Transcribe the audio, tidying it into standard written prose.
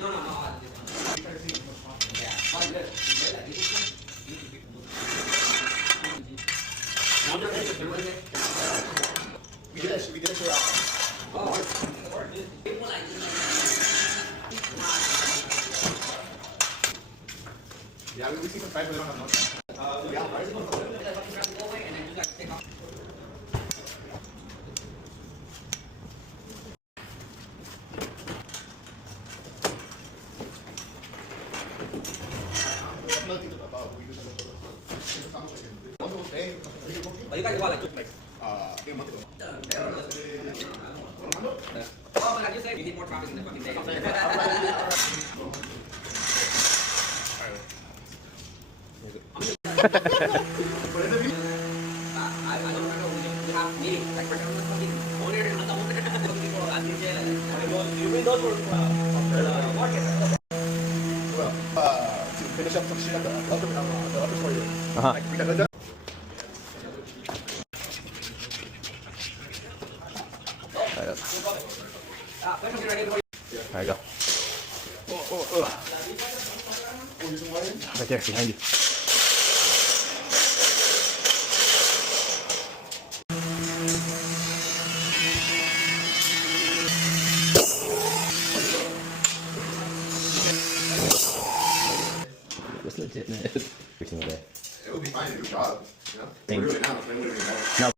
No, no, no. Yeah. Oh, good. We did it for yeah, we see some fries, but they don't have much. Yeah, fries. Nothing about we use But you guys got like a month ago. oh, but you said you need more traffic in the fucking day. I don't know. We have meetings. Like, for example, fucking owner and the owner people at DJ. You win those for market. Well, to finish up some shit at the upper floor here. Like, we got done. There you go. Right there, behind you. It's legit, man. Every single day. It would be fine to do job, you know? Thank We're you. doing it now, so we're doing it now. No.